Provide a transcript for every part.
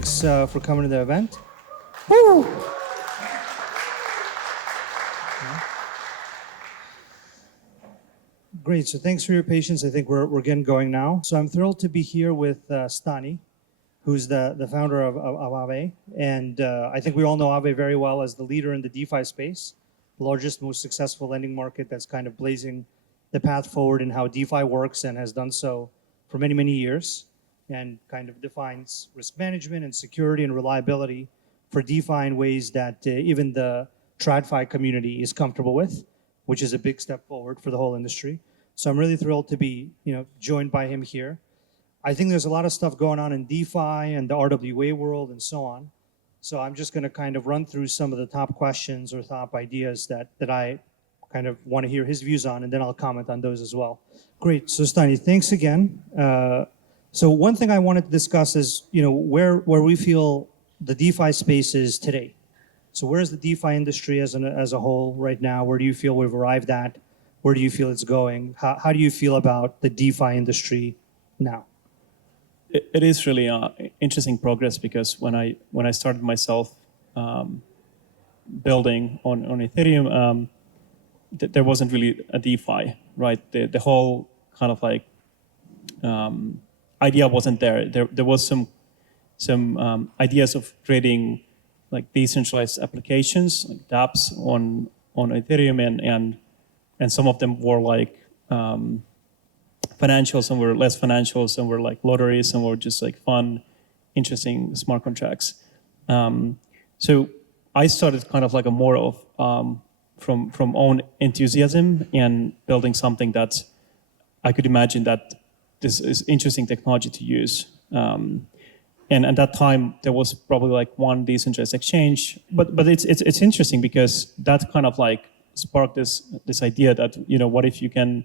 Thanks for coming to the event. Woo! Great, so thanks for your patience. I think we're getting going now. So I'm thrilled to be here with Stani, who's the founder of Aave. And I think we all know Aave very well as the leader in the DeFi space, the largest, most successful lending market that's kind of blazing the path forward in how DeFi works and has done so for many, many years, and kind of defines risk management and security and reliability for DeFi in ways that even the TradFi community is comfortable with, which is a big step forward for the whole industry. So I'm really thrilled to be, joined by him here. I think there's a lot of stuff going on in DeFi and the RWA world and so on. So I'm just going to kind of run through some of the top questions or top ideas that I kind of want to hear his views on, and then I'll comment on those as well. Great. So Stani, thanks again. So one thing I wanted to discuss is, where we feel the DeFi space is today. So where is the DeFi industry as a whole right now? Where do you feel we've arrived at? Where do you feel it's going? How do you feel about the DeFi industry now? It is really interesting progress, because when I started myself building on Ethereum, there wasn't really a DeFi, right? The whole kind of like idea wasn't there. There was some ideas of creating like decentralized applications, like dApps on Ethereum, and some of them were like financial, some were less financial, some were like lotteries, some were just like fun, interesting smart contracts. So I started kind of like a more of from own enthusiasm and building something that I could imagine that this is interesting technology to use. And at that time, there was probably like one decentralized exchange, but it's interesting because that kind of like sparked this idea that, what if you can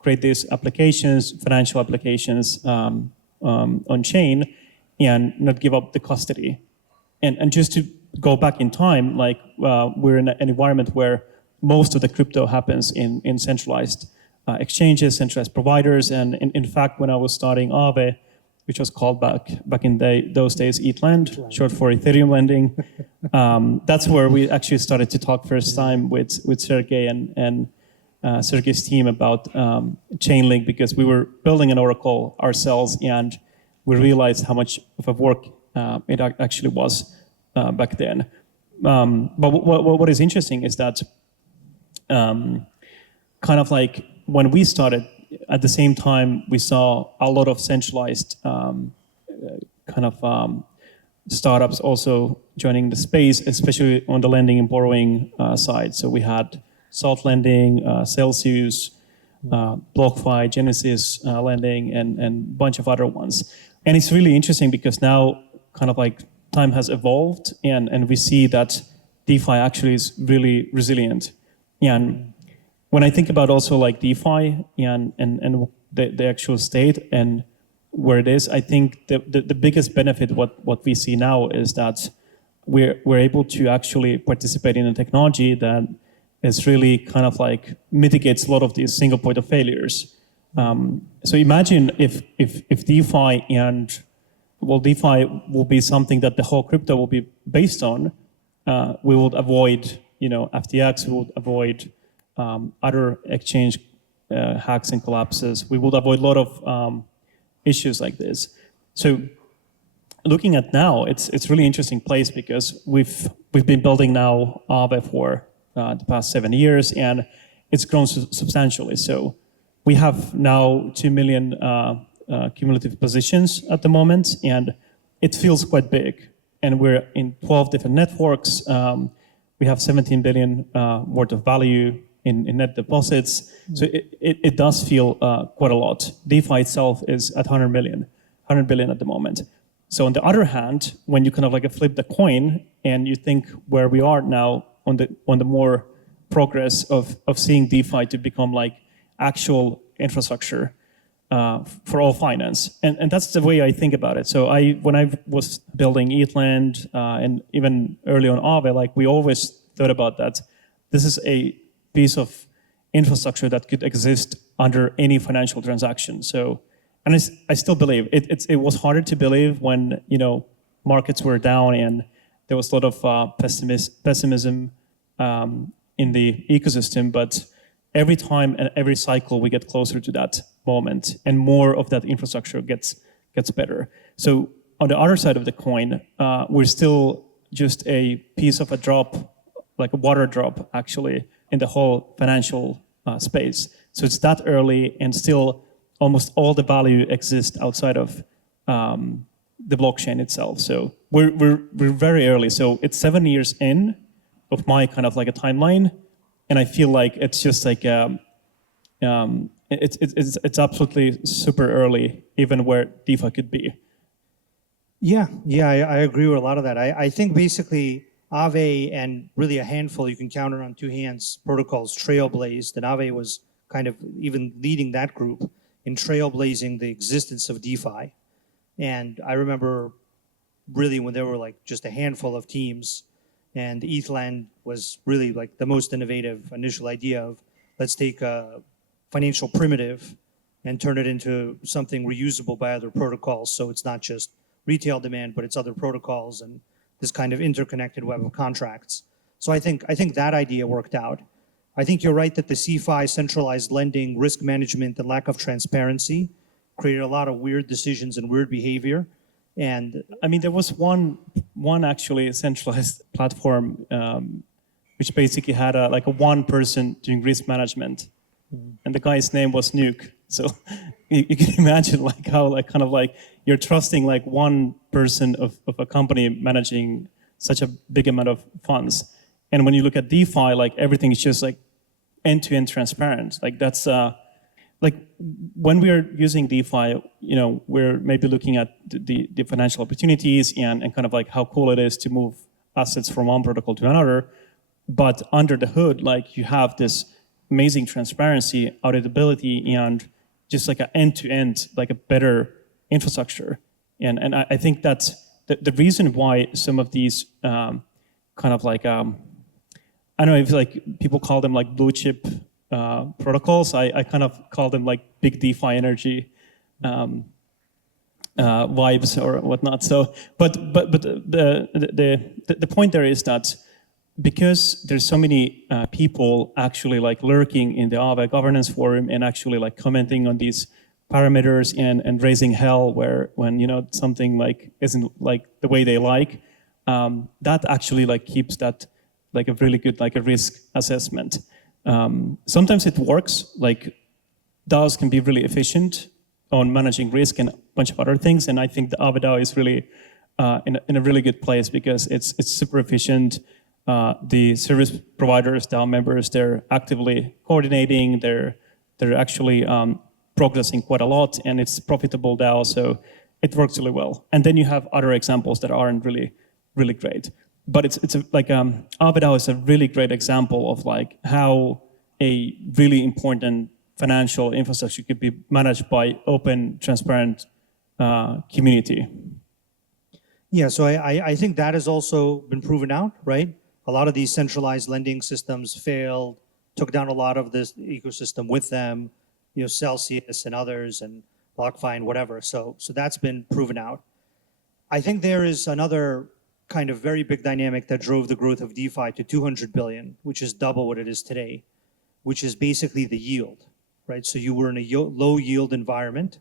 create these applications, financial applications on chain, and not give up the custody. And just to go back in time, like we're in an environment where most of the crypto happens in centralized exchanges, centralized providers. And in fact, when I was starting Aave, which was called back in those days ETHLend, short for Ethereum lending. That's where we actually started to talk first time with Sergey and Sergey's team about Chainlink, because we were building an Oracle ourselves, and we realized how much of a work it actually was back then. But what is interesting is that kind of like when we started, at the same time, we saw a lot of centralized startups also joining the space, especially on the lending and borrowing side. So we had Salt Lending, Celsius, BlockFi, Genesis Lending, and a bunch of other ones. And it's really interesting because now kind of like time has evolved, and we see that DeFi actually is really resilient. And when I think about also like DeFi and the actual state and where it is, I think the biggest benefit what we see now is that we're able to actually participate in a technology that is really kind of like mitigates a lot of these single point of failures. So imagine if DeFi DeFi will be something that the whole crypto will be based on. We would avoid FTX, we would avoid other exchange hacks and collapses. We would avoid a lot of issues like this. So looking at now, it's really interesting place because we've been building now Aave for the past 7 years, and it's grown substantially. So we have now 2 million cumulative positions at the moment, and it feels quite big. And we're in 12 different networks. We have 17 billion worth of value in net deposits. So it does feel quite a lot. DeFi itself is at 100 billion at the moment. So on the other hand, when you kind of like flip the coin and you think where we are now on the more progress of seeing DeFi to become like actual infrastructure for all finance. And that's the way I think about it. So when I was building ETHLend and even early on Aave, like we always thought about that this is a piece of infrastructure that could exist under any financial transaction. So, and I still believe it was harder to believe when markets were down and there was a lot of pessimism in the ecosystem. But every time and every cycle, we get closer to that moment, and more of that infrastructure gets better. So on the other side of the coin, we're still just a piece of a drop, like a water drop, actually, in the whole financial space. So it's that early, and still almost all the value exists outside of the blockchain itself. So we're very early. So it's 7 years in of my kind of like a timeline, and I feel like it's just like it's absolutely super early, even where DeFi could be. Yeah, I agree with a lot of that. I think basically Aave and really a handful, you can count it on two hands, protocols trailblazed, and Aave was kind of even leading that group in trailblazing the existence of DeFi. And I remember really when there were like just a handful of teams, and ETHLand was really like the most innovative initial idea of, let's take a financial primitive and turn it into something reusable by other protocols. So it's not just retail demand, but it's other protocols and this kind of interconnected web of contracts. So I think that idea worked out. I think you're right that the CeFi, centralized lending, risk management, and lack of transparency created a lot of weird decisions and weird behavior. And I mean, there was one actually centralized platform which basically had a one person doing risk management, and the guy's name was Nuke. So you can imagine like how like kind of like you're trusting like one person of a company managing such a big amount of funds. And when you look at DeFi, like everything is just like end-to-end transparent. Like that's like when we are using DeFi, you know, we're maybe looking at the financial opportunities and kind of like how cool it is to move assets from one protocol to another. But under the hood, like you have this amazing transparency, auditability, and just like an end-to-end, like a better infrastructure. And I think that's the reason why some of these kind of like, I don't know if like people call them like blue chip protocols. I kind of call them like big DeFi energy vibes or whatnot. So, but the point there is that because there's so many people actually like lurking in the Aave governance forum and actually like commenting on these parameters and raising hell when you know something like isn't like the way they like, that actually like keeps that like a really good like a risk assessment. Sometimes it works, like DAOs can be really efficient on managing risk and a bunch of other things, and I think the Aave DAO is really in a really good place because it's super efficient. The service providers, DAO members, they're actively coordinating, they're actually progressing quite a lot, and it's profitable DAO, so it works really well. And then you have other examples that aren't really great. But it's like Aave DAO is a really great example of like how a really important financial infrastructure could be managed by open, transparent community. yeah, so I think that has also been proven out, right? A lot of these centralized lending systems failed, took down a lot of this ecosystem with them, you know, Celsius and others and BlockFi and whatever. So that's been proven out. I think there is another kind of very big dynamic that drove the growth of DeFi to 200 billion, which is double what it is today, which is basically the yield, right? So you were in a low yield environment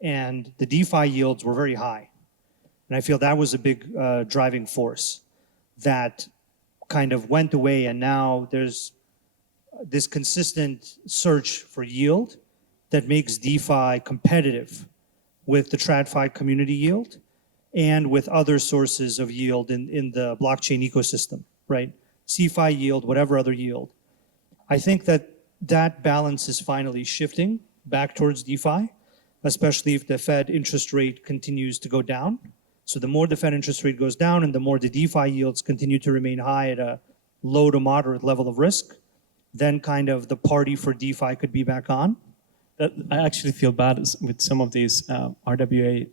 and the DeFi yields were very high. And I feel that was a big driving force that kind of went away, and now there's this consistent search for yield that makes DeFi competitive with the TradFi community yield and with other sources of yield in the blockchain ecosystem, right? CeFi yield, whatever other yield. I think that balance is finally shifting back towards DeFi, especially if the Fed interest rate continues to go down. So the more the Fed interest rate goes down and the more the DeFi yields continue to remain high at a low to moderate level of risk, then kind of the party for DeFi could be back on. I actually feel bad with some of these RWA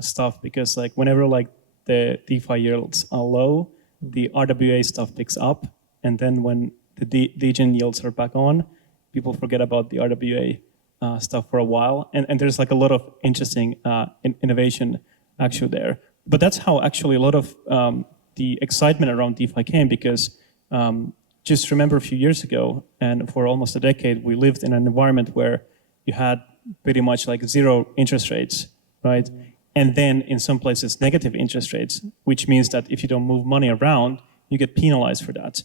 stuff because like whenever like the DeFi yields are low, the RWA stuff picks up, and then when the degen yields are back on, people forget about the RWA stuff for a while, and there's like a lot of interesting innovation actually there. But that's how actually a lot of the excitement around DeFi came, because just remember a few years ago, and for almost a decade, we lived in an environment where you had pretty much like zero interest rates, right? And then in some places, negative interest rates, which means that if you don't move money around, you get penalized for that.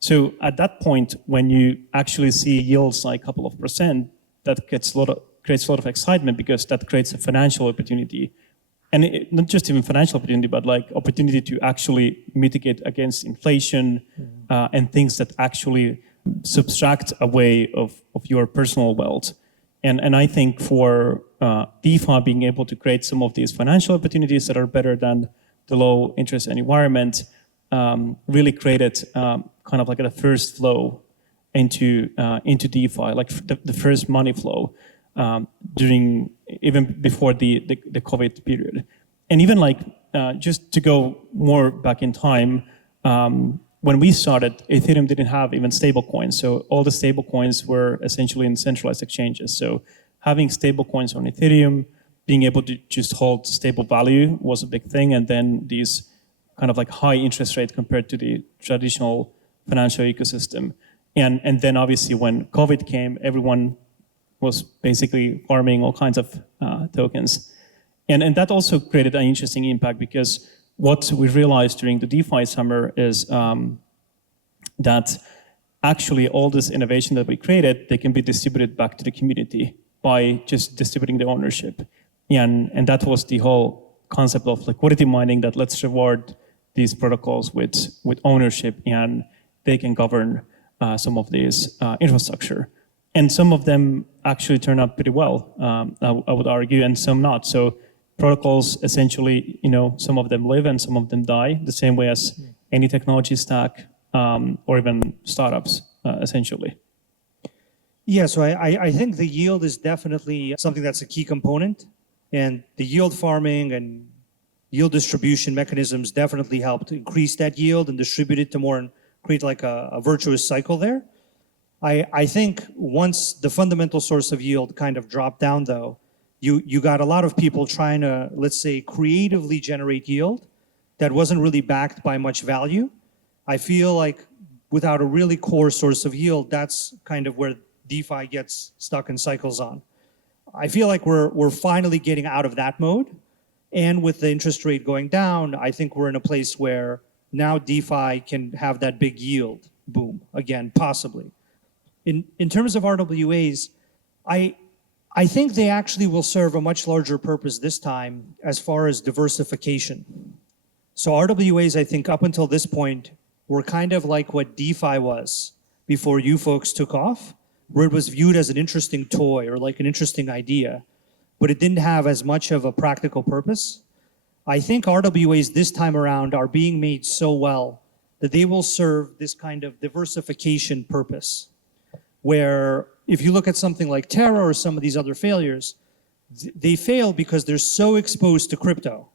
So at that point, when you actually see yields like a couple of percent, that creates a lot of excitement, because that creates a financial opportunity. And not just even financial opportunity, but like opportunity to actually mitigate against inflation and things that actually subtract away of your personal wealth. And I think for DeFi being able to create some of these financial opportunities that are better than the low interest environment really created kind of like the first flow into DeFi, like the first money flow during, even before the COVID period. And even like just to go more back in time, when we started, Ethereum didn't have even stablecoins. So all the stablecoins were essentially in centralized exchanges. So having stablecoins on Ethereum, being able to just hold stable value was a big thing. And then these kind of like high interest rate compared to the traditional financial ecosystem. And then obviously when COVID came, everyone was basically farming all kinds of tokens. And that also created an interesting impact, because what we realized during the DeFi summer is that actually all this innovation that we created, they can be distributed back to the community by just distributing the ownership. And that was the whole concept of liquidity mining, that let's reward these protocols with ownership, and they can govern some of these infrastructure. And some of them actually turn out pretty well, I would argue, and some not. So protocols essentially, some of them live and some of them die, the same way as any technology stack or even startups, essentially. Yeah, so I think the yield is definitely something that's a key component, and the yield farming and yield distribution mechanisms definitely help to increase that yield and distribute it to more and create like a virtuous cycle there. I think once the fundamental source of yield kind of dropped down, though, you got a lot of people trying to, let's say, creatively generate yield that wasn't really backed by much value. I feel like without a really core source of yield, that's kind of where DeFi gets stuck in cycles on. I feel like we're finally getting out of that mode. And with the interest rate going down, I think we're in a place where now DeFi can have that big yield boom again, possibly. In terms of RWAs, I think they actually will serve a much larger purpose this time as far as diversification. So RWAs, I think up until this point, were kind of like what DeFi was before you folks took off, where it was viewed as an interesting toy or like an interesting idea, but it didn't have as much of a practical purpose. I think RWAs this time around are being made so well that they will serve this kind of diversification purpose, where if you look at something like Terra or some of these other failures, they fail because they're so exposed to crypto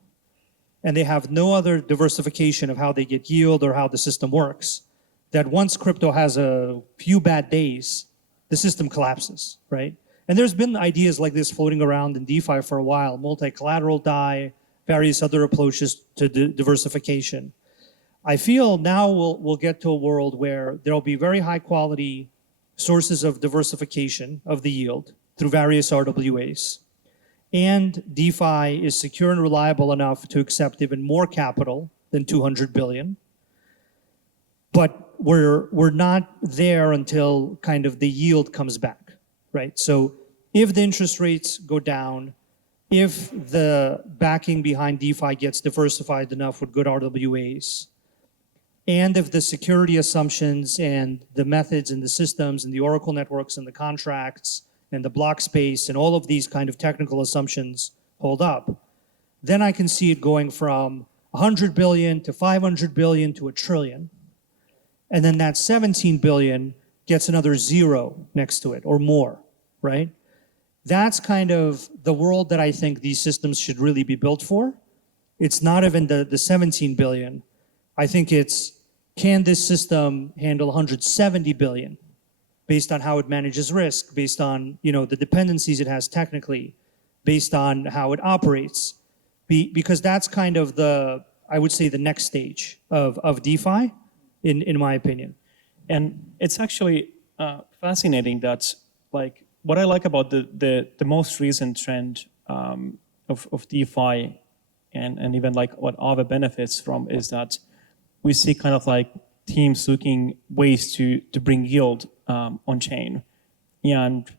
and they have no other diversification of how they get yield or how the system works, that once crypto has a few bad days, the system collapses, right? And there's been ideas like this floating around in DeFi for a while, multi-collateral DAI, various other approaches to diversification. I feel now we'll get to a world where there'll be very high quality sources of diversification of the yield through various RWAs. And DeFi is secure and reliable enough to accept even more capital than 200 billion. But we're not there until kind of the yield comes back, right? So if the interest rates go down, if the backing behind DeFi gets diversified enough with good RWAs, and if the security assumptions and the methods and the systems and the Oracle networks and the contracts and the block space and all of these kind of technical assumptions hold up, then I can see it going from 100 billion to 500 billion to $1 trillion. And then that 17 billion gets another zero next to it or more, right? That's kind of the world that I think these systems should really be built for. It's not even the 17 billion. I think it's, can this system handle 170 billion based on how it manages risk, based on the dependencies it has technically, based on how it operates? because that's kind of I would say the next stage of DeFi, in my opinion. And it's actually fascinating that, like, what I like about the most recent trend of DeFi and even like what Aave benefits from is that we see kind of like teams looking ways to bring yield on chain. And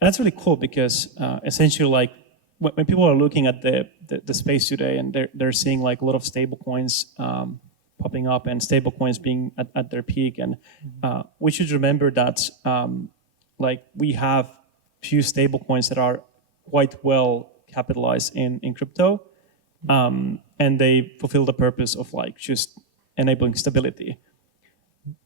that's really cool because essentially, like, when people are looking at the space today and they're seeing like a lot of stablecoins popping up and stablecoins being at their peak, and we should remember that like we have few stablecoins that are quite well capitalized in crypto, and they fulfill the purpose of like just enabling stability.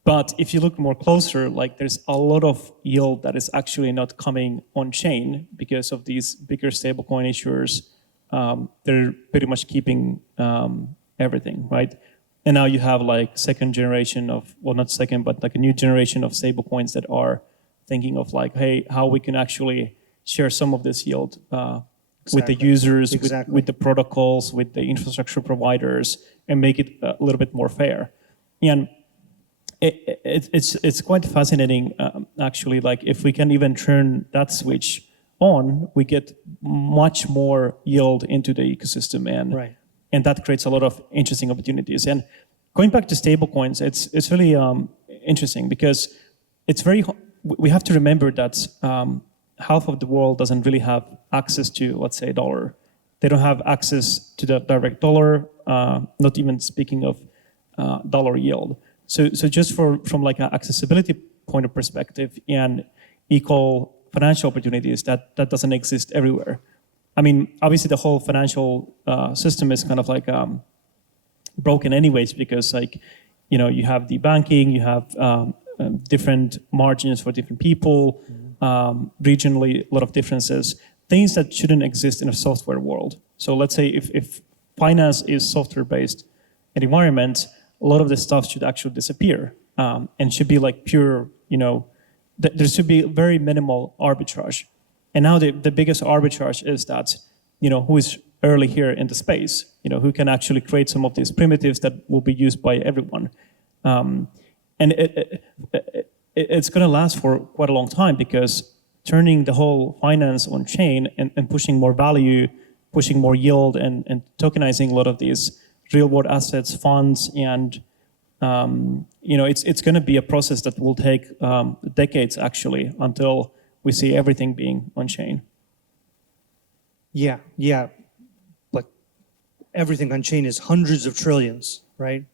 But if you look more closer, like there's a lot of yield that is actually not coming on chain because of these bigger stablecoin issuers. They're pretty much keeping everything, right? And now you have like second generation of, well, not second, but like a new generation of stablecoins that are thinking of like, hey, how we can actually share some of this yield with the users, with the protocols, with the infrastructure providers, and make it a little bit more fair. And it's quite fascinating, actually. Like if we can even turn that switch on, we get much more yield into the ecosystem, and that creates a lot of interesting opportunities. And going back to stablecoins, it's really interesting because it's we have to remember that half of the world doesn't really have access to, let's say, dollar. They don't have access to the direct dollar, not even speaking of dollar yield. So just from like an accessibility point of perspective and equal financial opportunities, that doesn't exist everywhere. I mean, obviously the whole financial system is kind of like broken anyways, because like, you know, you have the banking, you have different margins for different people, regionally, a lot of differences, things that shouldn't exist in a software world. So let's say if finance is software-based environment, a lot of this stuff should actually disappear and should be like pure, you know, there should be very minimal arbitrage. And now the biggest arbitrage is that, you know, who is early here in the space, you know, who can actually create some of these primitives that will be used by everyone. And it's going to last for quite a long time, because turning the whole finance on chain and pushing more value, pushing more yield, and tokenizing a lot of these real world assets, funds, and you know, it's going to be a process that will take decades actually until we see everything being on chain. Yeah, but everything on chain is hundreds of trillions, right?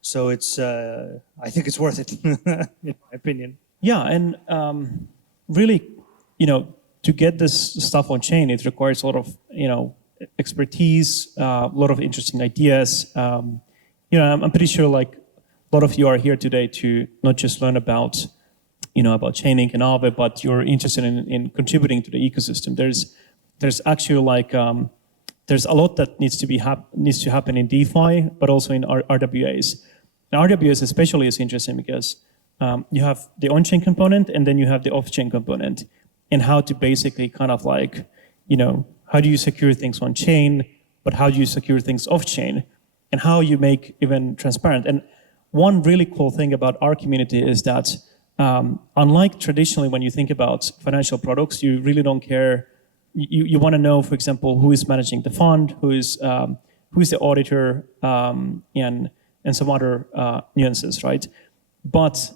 So it's, I think it's worth it, in my opinion. Yeah, and really, you know, to get this stuff on chain, it requires a lot of, you know, expertise, a lot of interesting ideas. You know, I'm pretty sure like a lot of you are here today to not just learn about, you know, about Chainlink and Aave, but you're interested in contributing to the ecosystem. There's actually like there's a lot that needs to happen in DeFi, but also in RWAs. Now, RWAs especially is interesting because you have the on-chain component and then you have the off-chain component, and how to basically kind of like, you know, how do you secure things on chain, but how do you secure things off chain, and how you make even transparent. And one really cool thing about our community is that unlike traditionally when you think about financial products, you really don't care. You want to know, for example, who is managing the fund, who is the auditor, and some other nuances, right? But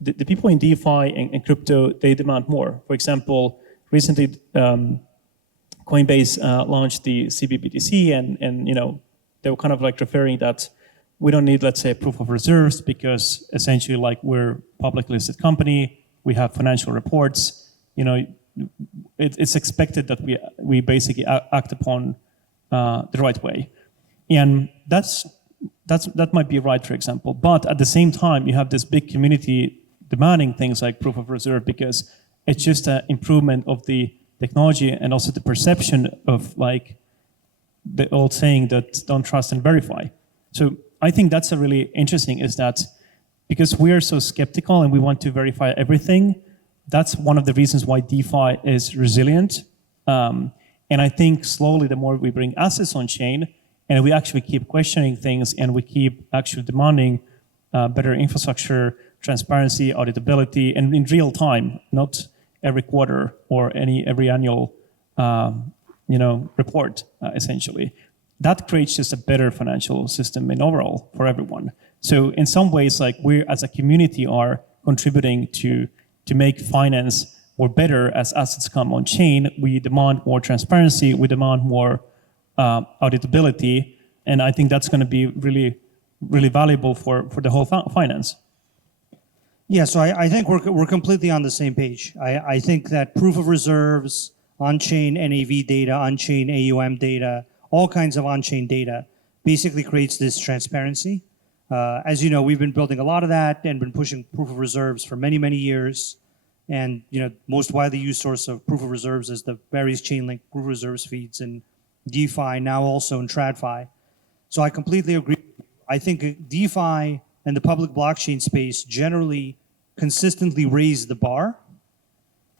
the people in DeFi and crypto, they demand more. For example, recently Coinbase launched the CBBTC, and you know, they were kind of like referring that we don't need, let's say, proof of reserves, because essentially, like, we're a publicly listed company, we have financial reports. You know, it's expected that we basically act upon the right way, and that might be right, for example. But at the same time, you have this big community demanding things like proof of reserve, because it's just an improvement of the technology and also the perception of, like, the old saying that don't trust and verify. So I think that's a really interesting, is that because we are so skeptical and we want to verify everything, that's one of the reasons why DeFi is resilient. And I think slowly, the more we bring assets on chain, and we actually keep questioning things, and we keep actually demanding better infrastructure, transparency, auditability, and in real time, not every quarter or every annual report, essentially. That creates just a better financial system in overall for everyone. So in some ways, like we as a community are contributing to make finance more better as assets come on chain. We demand more transparency, we demand more auditability, and I think that's going to be really, really valuable for the whole finance. Yeah, so I think we're completely on the same page. I think that proof of reserves, on-chain NAV data, on-chain AUM data, all kinds of on-chain data basically creates this transparency. As you know, we've been building a lot of that and been pushing proof of reserves for many, many years. And most widely used source of proof of reserves is the various Chainlink proof of reserves feeds in DeFi, now also in TradFi. So I completely agree. I think DeFi and the public blockchain space generally consistently raise the bar.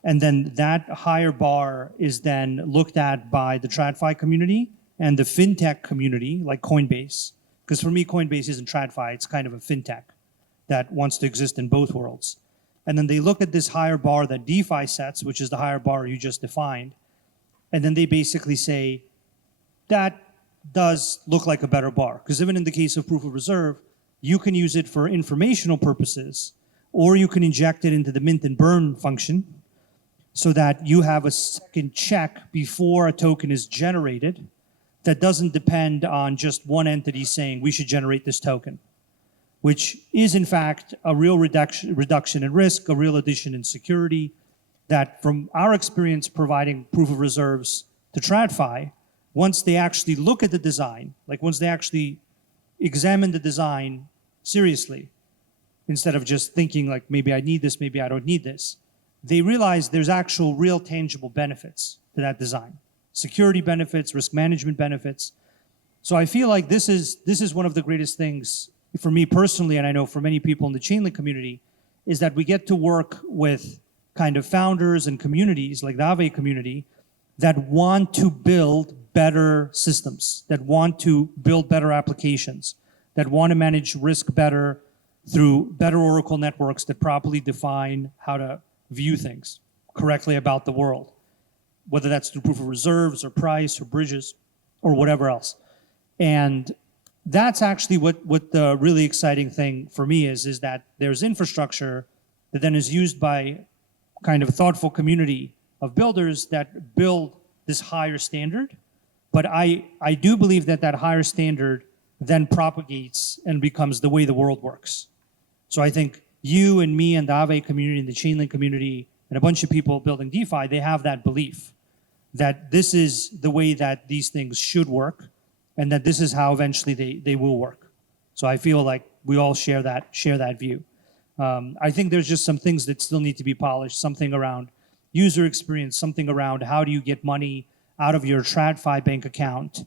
And then that higher bar is then looked at by the TradFi community and the fintech community, like Coinbase. Because for me, Coinbase isn't TradFi, it's kind of a fintech that wants to exist in both worlds. And then they look at this higher bar that DeFi sets, which is the higher bar you just defined. And then they basically say, that does look like a better bar. Because even in the case of proof of reserve, you can use it for informational purposes, or you can inject it into the mint and burn function so that you have a second check before a token is generated that doesn't depend on just one entity saying we should generate this token, which is in fact a real reduction in risk, a real addition in security, that from our experience providing proof of reserves to TradFi, once they actually look at the design, like once they actually examine the design seriously, instead of just thinking like, maybe I need this, maybe I don't need this, they realize there's actual real tangible benefits to that design. Security benefits, risk management benefits. So I feel like this is one of the greatest things for me personally, and I know for many people in the Chainlink community, is that we get to work with kind of founders and communities like the Aave community that want to build better systems, that want to build better applications, that want to manage risk better through better Oracle networks that properly define how to view things correctly about the world, whether that's through proof of reserves or price or bridges or whatever else. And that's actually what the really exciting thing for me is that there's infrastructure that then is used by kind of a thoughtful community of builders that build this higher standard. But I do believe that that higher standard then propagates and becomes the way the world works. So I think you and me and the Aave community and the Chainlink community and a bunch of people building DeFi, they have that belief that this is the way that these things should work and that this is how eventually they will work. So I feel like we all share that view. I think there's just some things that still need to be polished, something around user experience, something around how do you get money out of your TradFi bank account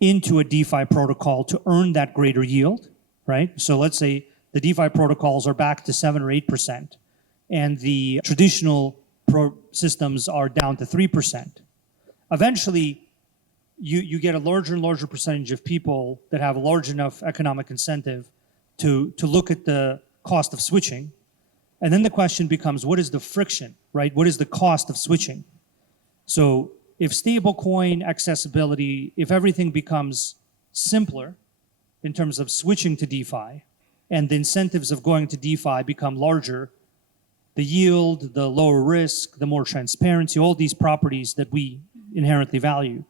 into a DeFi protocol to earn that greater yield, right? So let's say the DeFi protocols are back to 7 or 8%, and the traditional systems are down to 3%. Eventually, you get a larger and larger percentage of people that have a large enough economic incentive to look at the cost of switching. And then the question becomes, what is the friction, right? What is the cost of switching? So if stablecoin accessibility, if everything becomes simpler in terms of switching to DeFi, and the incentives of going to DeFi become larger, the yield, the lower risk, the more transparency, all these properties that we inherently value.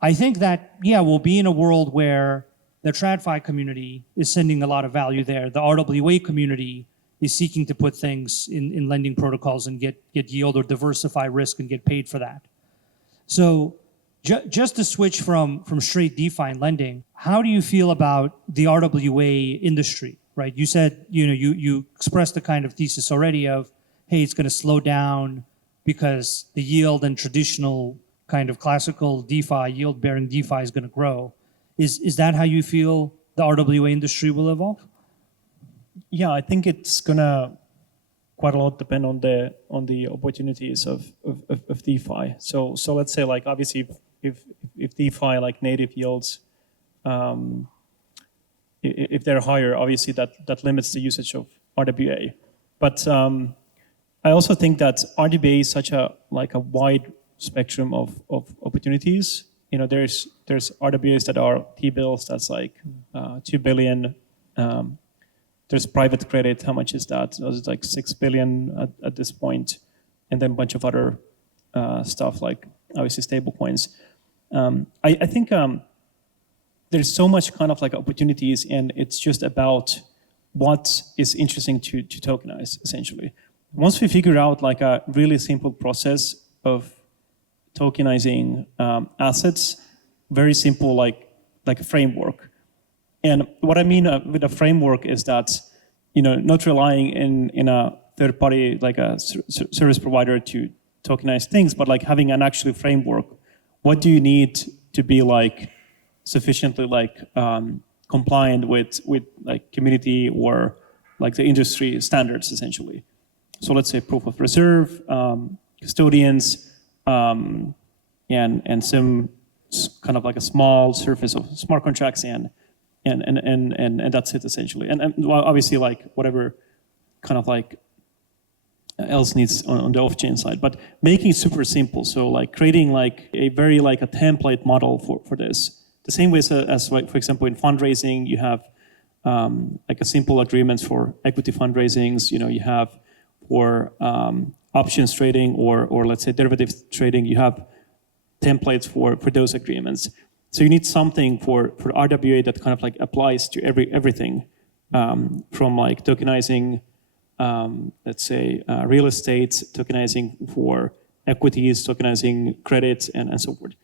I think that, yeah, we'll be in a world where the TradFi community is sending a lot of value there. The RWA community is seeking to put things in lending protocols and get yield or diversify risk and get paid for that. So just to switch from straight DeFi and lending, how do you feel about the RWA industry, right? You said, you expressed the kind of thesis already of, hey, it's going to slow down because the yield and traditional kind of classical DeFi, yield-bearing DeFi is going to grow. Is that how you feel the RWA industry will evolve? Yeah, I think it's gonna quite a lot depend on the opportunities of DeFi. So let's say like obviously if DeFi like native yields, if they're higher, obviously that limits the usage of RWA. But I also think that RWA is such a wide spectrum of opportunities. You know, there's RWAs that are T-bills, that's like 2 billion. There's private credit, how much is that? It's like 6 billion at this point. And then a bunch of other stuff like obviously stablecoins. I think there's so much kind of like opportunities, and it's just about what is interesting to tokenize, essentially. Once we figure out like a really simple process of tokenizing assets, very simple like a framework. And what I mean with a framework is that, you know, not relying in a third party like a service provider to tokenize things, but like having an actual framework. What do you need to be like sufficiently like compliant with like community or like the industry standards, essentially? So let's say proof of reserve, custodians, and some kind of like a small surface of smart contracts, and that's it, essentially. And well, obviously like whatever kind of like else needs on the off-chain side, but making it super simple. So like creating like a very like a template model for this. The same way as like, for example, in fundraising, you have like a simple agreements for equity fundraisings. You know, you have for options trading or let's say derivative trading, you have templates for those agreements. So you need something for RWA that kind of like applies to everything, from like tokenizing, let's say real estate, tokenizing for equities, tokenizing credit, and so forth.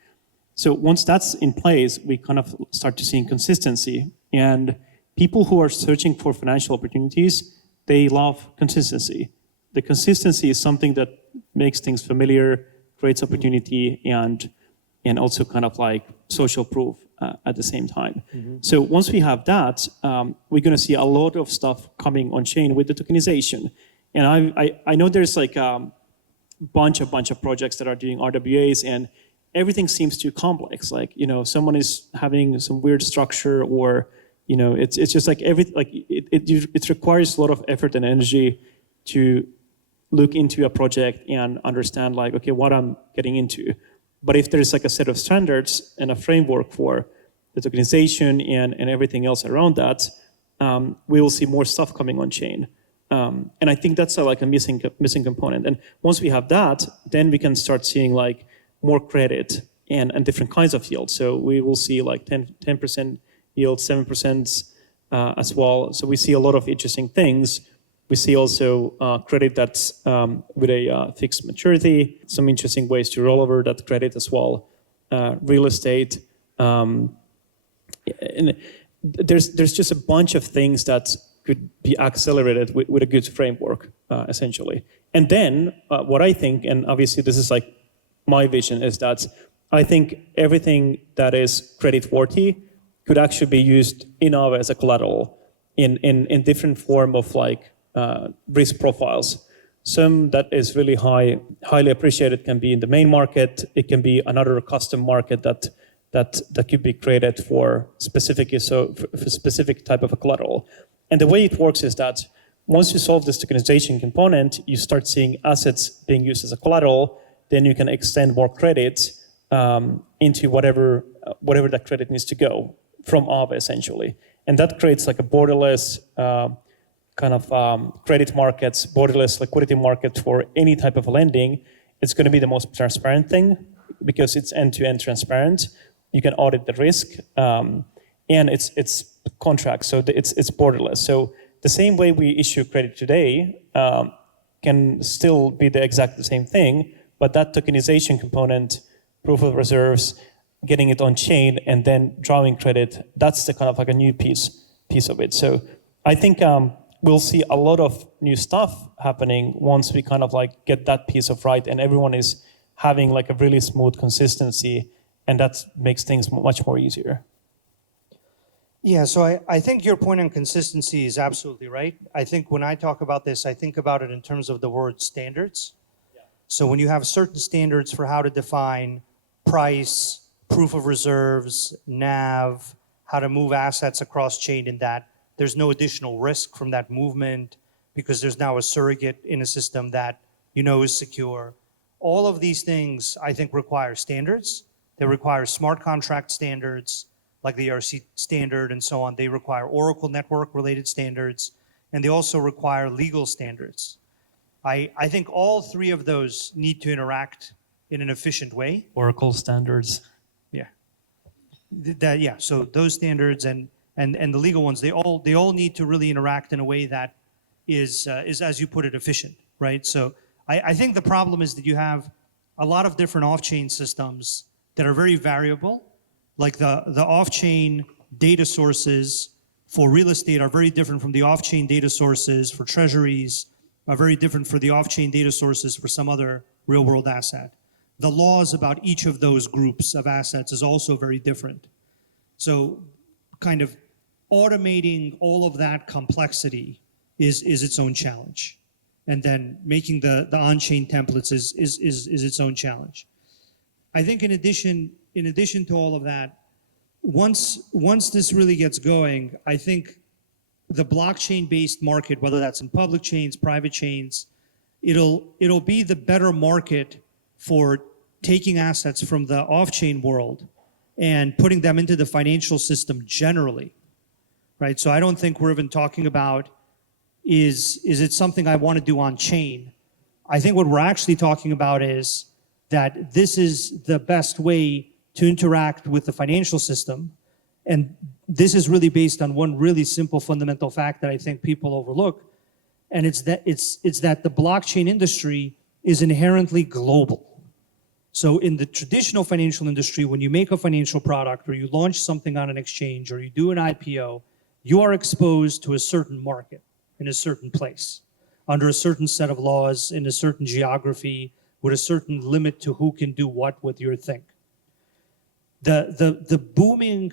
So once that's in place, we kind of start to see consistency. And people who are searching for financial opportunities, they love consistency. The consistency is something that makes things familiar, creates opportunity, and also kind of like social proof at the same time. Mm-hmm. So once we have that, we're going to see a lot of stuff coming on chain with the tokenization. And I know there's like a bunch of projects that are doing RWAs, and everything seems too complex. Like, you know, someone is having some weird structure, or, you know, it's just like it requires a lot of effort and energy to look into a project and understand like, okay, what I'm getting into. But if there's like a set of standards and a framework for the tokenization and everything else around that, we will see more stuff coming on chain. And I think that's like a missing component. And once we have that, then we can start seeing like more credit and different kinds of yield. So we will see like 10% yield, 7% as well. So we see a lot of interesting things. We see also credit that's with a fixed maturity, some interesting ways to roll over that credit as well. Real estate. And there's just a bunch of things that could be accelerated with a good framework, essentially. And then what I think, and obviously this is like my vision, is that I think everything that is credit worthy could actually be used in Aave as a collateral in different form of like risk profiles. Some that is really highly appreciated can be in the main market. It can be another custom market that could be created for specific type of a collateral. And the way it works is that once you solve this tokenization component, you start seeing assets being used as a collateral. Then you can extend more credit into whatever that credit needs to go from Aave, essentially. And that creates like a borderless kind of credit markets, borderless liquidity market for any type of lending. It's going to be the most transparent thing because it's end-to-end transparent. You can audit the risk, and it's contracts, so it's borderless. So the same way we issue credit today can still be the exact same thing, but that tokenization component, proof of reserves, getting it on chain, and then drawing credit, that's the kind of like a new piece of it. So I think we'll see a lot of new stuff happening once we kind of like get that piece of right, and everyone is having like a really smooth consistency, and that makes things much more easier. Yeah, so I think your point on consistency is absolutely right. I think when I talk about this, I think about it in terms of the word standards. So when you have certain standards for how to define price, proof of reserves, NAV, how to move assets across chain in that, there's no additional risk from that movement because there's now a surrogate in a system that you know is secure. All of these things, I think, require standards. They require smart contract standards, like the ERC standard and so on. They require Oracle network related standards, and they also require legal standards. I think all three of those need to interact in an efficient way. Oracle standards. Yeah. Yeah. So those standards and the legal ones, they all need to really interact in a way that is as you put it, efficient, right? So I think the problem is that you have a lot of different off-chain systems that are very variable. Like the off-chain data sources for real estate are very different from the off-chain data sources for treasuries, are very different for the off-chain data sources for some other real-world asset. The laws about each of those groups of assets is also very different. So kind of automating all of that complexity is its own challenge. And then making the on-chain templates is its own challenge. I think in addition to all of that, once this really gets going, I think the blockchain-based market, whether that's in public chains, private chains, it'll be the better market for taking assets from the off-chain world and putting them into the financial system generally, right? So I don't think we're even talking about is it something I want to do on chain? I think what we're actually talking about is that this is the best way to interact with the financial system. And this is really based on one really simple fundamental fact that I think people overlook. And it's that the blockchain industry is inherently global. So in the traditional financial industry, when you make a financial product or you launch something on an exchange or you do an IPO, you are exposed to a certain market in a certain place, under a certain set of laws, in a certain geography, with a certain limit to who can do what with your thing. The booming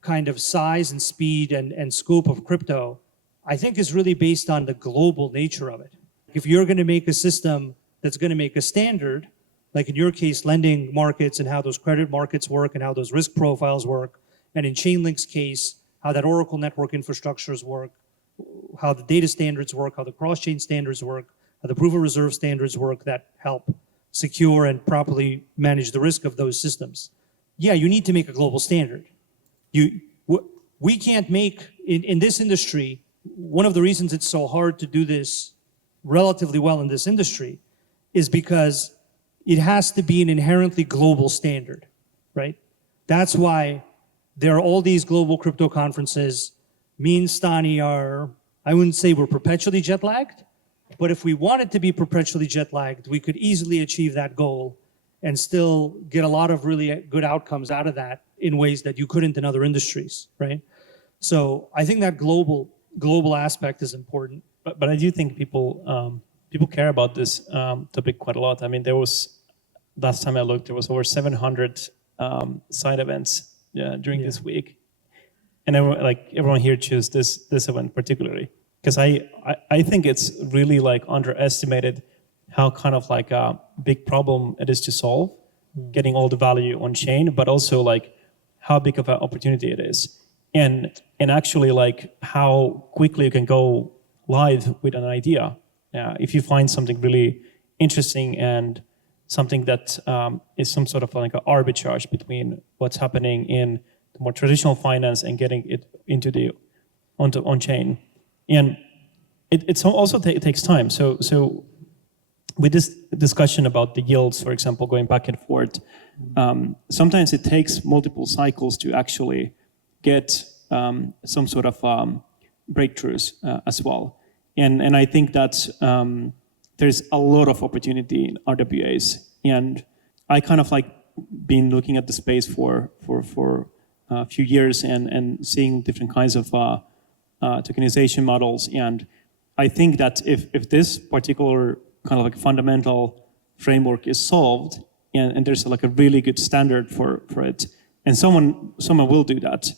kind of size and speed and scope of crypto, I think is really based on the global nature of it. If you're going to make a system that's going to make a standard, like in your case, lending markets and how those credit markets work and how those risk profiles work, and in Chainlink's case, how that Oracle network infrastructures work, how the data standards work, how the cross-chain standards work, how the proof of reserve standards work that help secure and properly manage the risk of those systems. Yeah, you need to make a global standard. We can't make, in this industry, one of the reasons it's so hard to do this relatively well in this industry is because it has to be an inherently global standard, right? That's why there are all these global crypto conferences. Me and Stani are, I wouldn't say we're perpetually jet lagged, but if we wanted to be perpetually jet lagged, we could easily achieve that goal and still get a lot of really good outcomes out of that in ways that you couldn't in other industries, right? So I think that global aspect is important. But I do think people care about this topic quite a lot. I mean, there was, last time I looked, there was over 700 side events during this week. And everyone here chose this event particularly. Because I think it's really like underestimated how kind of like a big problem it is to solve, getting all the value on chain, but also like how big of an opportunity it is. And actually like how quickly you can go live with an idea. If you find something really interesting and something that is some sort of like an arbitrage between what's happening in the more traditional finance and getting it into on chain. And it also takes time. So with this discussion about the yields, for example, going back and forth, sometimes it takes multiple cycles to actually get some sort of breakthroughs as well. And I think that there's a lot of opportunity in RWAs. And I kind of like been looking at the space for a few years and seeing different kinds of tokenization models. And I think that if this particular kind of like fundamental framework is solved and there's like a really good standard for it, and someone will do that,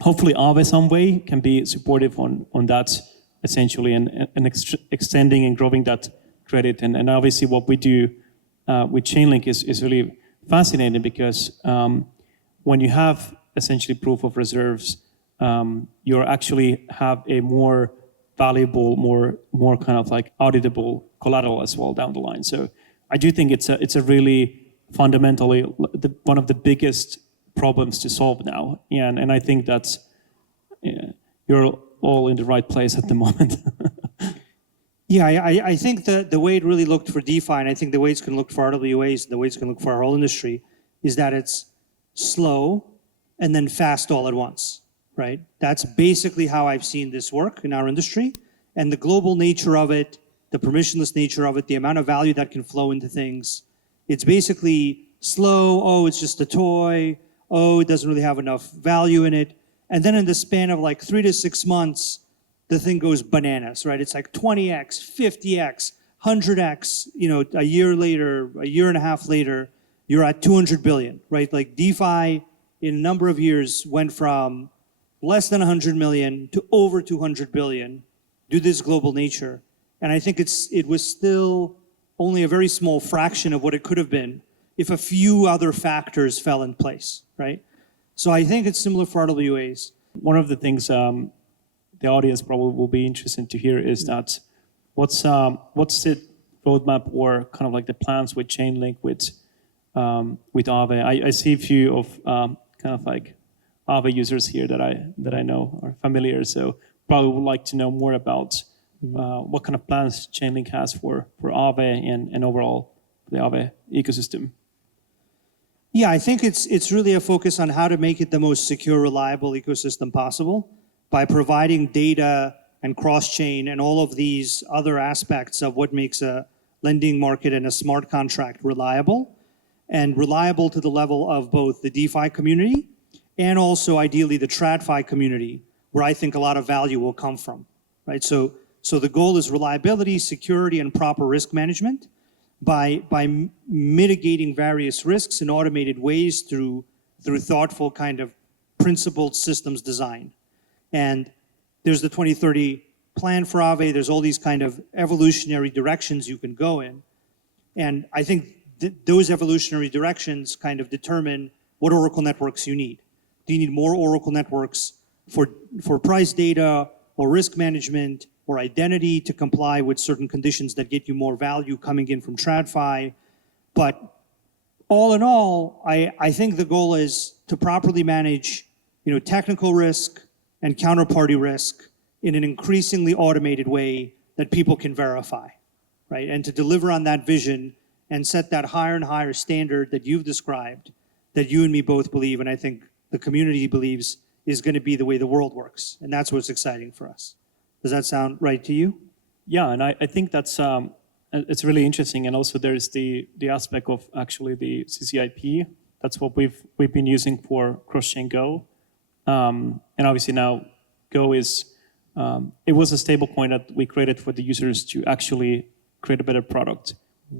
hopefully Aave some way can be supportive on that essentially, and extending and growing that credit. And obviously what we do with Chainlink is really fascinating, because when you have essentially proof of reserves, you actually have a more valuable, more kind of like auditable collateral as well down the line. So I do think it's a really fundamentally one of the biggest problems to solve now. And I think that's you're all in the right place at the moment. Yeah, I think the way it really looked for DeFi, and I think the way it's going to look for RWAs, the way it's going to look for our whole industry, is that it's slow and then fast all at once, right? That's basically how I've seen this work in our industry. And the global nature of it, the permissionless nature of it, the amount of value that can flow into things, it's basically slow, oh, it's just a toy, oh, it doesn't really have enough value in it. And then in the span of like 3 to 6 months, the thing goes bananas, right? It's like 20x, 50x, 100x, a year later, a year and a half later, you're at 200 billion, right? Like DeFi in a number of years went from less than 100 million to over 200 billion due to this global nature. And I think it was still only a very small fraction of what it could have been if a few other factors fell in place, right? So I think it's similar for RWAs. One of the things the audience probably will be interested to hear is that what's the roadmap or kind of like the plans with Chainlink, with Aave? I see a few of kind of like Aave users here that I know are familiar, so probably would like to know more about what kind of plans Chainlink has for Aave and overall the Aave ecosystem. Yeah, I think it's really a focus on how to make it the most secure, reliable ecosystem possible by providing data and cross-chain and all of these other aspects of what makes a lending market and a smart contract reliable, and reliable to the level of both the DeFi community and also ideally the TradFi community, where I think a lot of value will come from, right? So the goal is reliability, security, and proper risk management by mitigating various risks in automated ways through thoughtful kind of principled systems design. And there's the 2030 plan for Aave. There's all these kind of evolutionary directions you can go in. And I think those evolutionary directions kind of determine what Oracle networks you need. Do you need more Oracle networks for price data or risk management or identity to comply with certain conditions that get you more value coming in from TradFi? But all in all, I think the goal is to properly manage technical risk and counterparty risk in an increasingly automated way that people can verify, right? And to deliver on that vision and set that higher and higher standard that you've described, that you and me both believe, and I think the community believes is going to be the way the world works. And that's what's exciting for us. Does that sound right to you? Yeah, and I think that's it's really interesting. And also there's the aspect of actually the CCIP. That's what we've been using for cross-chain Go. And obviously now Go is, it was a stablecoin that we created for the users to actually create a better product.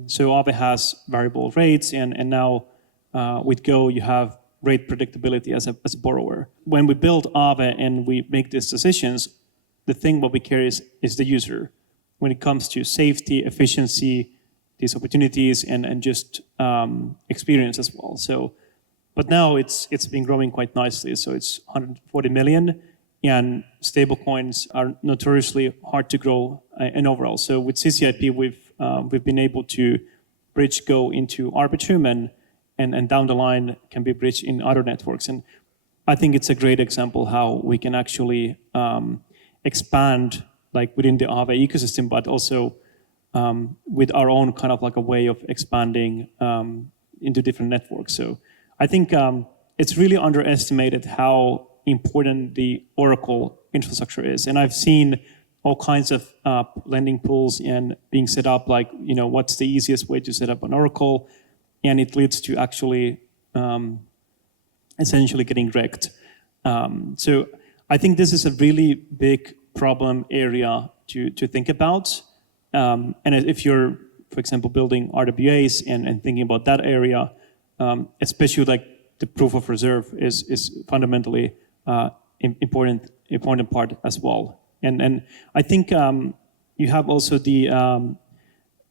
So Aave has variable rates, and now with Go you have rate predictability as a borrower. When we build Aave and we make these decisions, the thing what we care is the user. When it comes to safety, efficiency, these opportunities, and just experience as well. So, but now it's been growing quite nicely. So it's 140 million, and stablecoins are notoriously hard to grow in overall. So with CCIP, we've been able to bridge Go into Arbitrum, and down the line can be bridged in other networks. And I think it's a great example how we can actually expand like within the Aave ecosystem, but also with our own kind of like a way of expanding into different networks. So I think it's really underestimated how important the Oracle infrastructure is. And I've seen all kinds of lending pools and being set up, like, what's the easiest way to set up an Oracle? And it leads to actually essentially getting wrecked. So I think this is a really big problem area to think about. And if you're, for example, building RWAs and thinking about that area, especially like the proof of reserve is fundamentally important part as well. And I think you have also the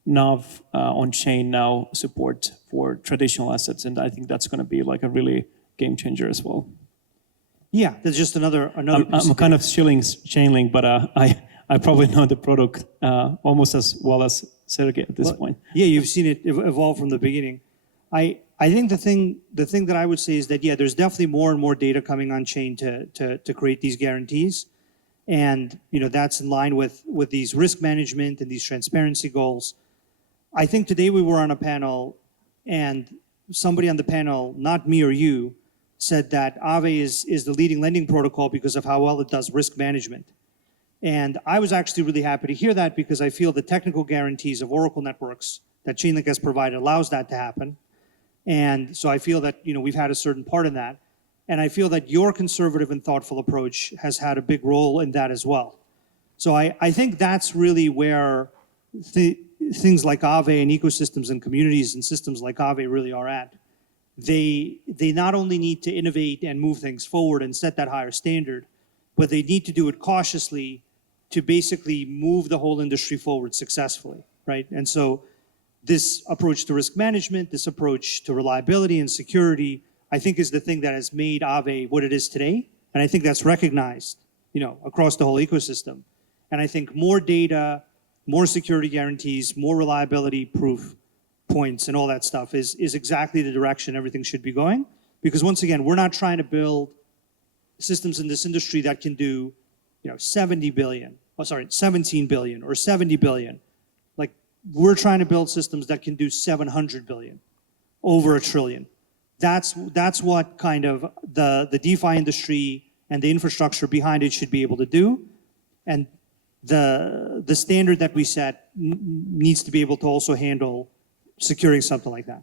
Nav on-chain now support for traditional assets, and I think that's going to be like a really game changer as well. Yeah, there's just another. I'm kind of shilling Chainlink, but I probably know the product almost as well as Sergey at this point. Yeah, you've seen it evolve from the beginning. I think the thing that I would say is that there's definitely more and more data coming on chain to create these guarantees, and that's in line with these risk management and these transparency goals. I think today we were on a panel, and somebody on the panel, not me or you, said that Aave is the leading lending protocol because of how well it does risk management. And I was actually really happy to hear that because I feel the technical guarantees of Oracle networks that Chainlink has provided allows that to happen. And so I feel that we've had a certain part in that. And I feel that your conservative and thoughtful approach has had a big role in that as well. So I think that's really where things like Aave and ecosystems and communities and systems like Aave really are at. They not only need to innovate and move things forward and set that higher standard, but they need to do it cautiously to basically move the whole industry forward successfully, right? And so this approach to risk management, this approach to reliability and security, I think is the thing that has made Aave what it is today. And I think that's recognized, across the whole ecosystem. And I think more data, more security guarantees, more reliability proof points and all that stuff is exactly the direction everything should be going. Because once again, we're not trying to build systems in this industry that can do 17 billion or 70 billion. Like, we're trying to build systems that can do 700 billion, over $1 trillion. That's what kind of the DeFi industry and the infrastructure behind it should be able to do. And the standard that we set needs to be able to also handle securing something like that.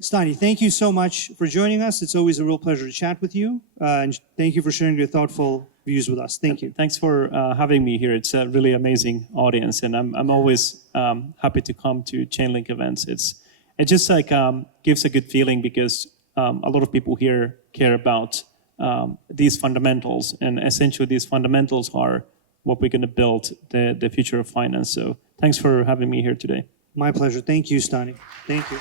Stani, thank you so much for joining us. It's always a real pleasure to chat with you. And thank you for sharing your thoughtful views with us. Thank you. Thanks for having me here. It's a really amazing audience, and I'm always happy to come to Chainlink events. It just gives a good feeling because a lot of people here care about these fundamentals, and essentially these fundamentals are what we're going to build the future of finance. So thanks for having me here today. My pleasure. Thank you, Stani. Thank you.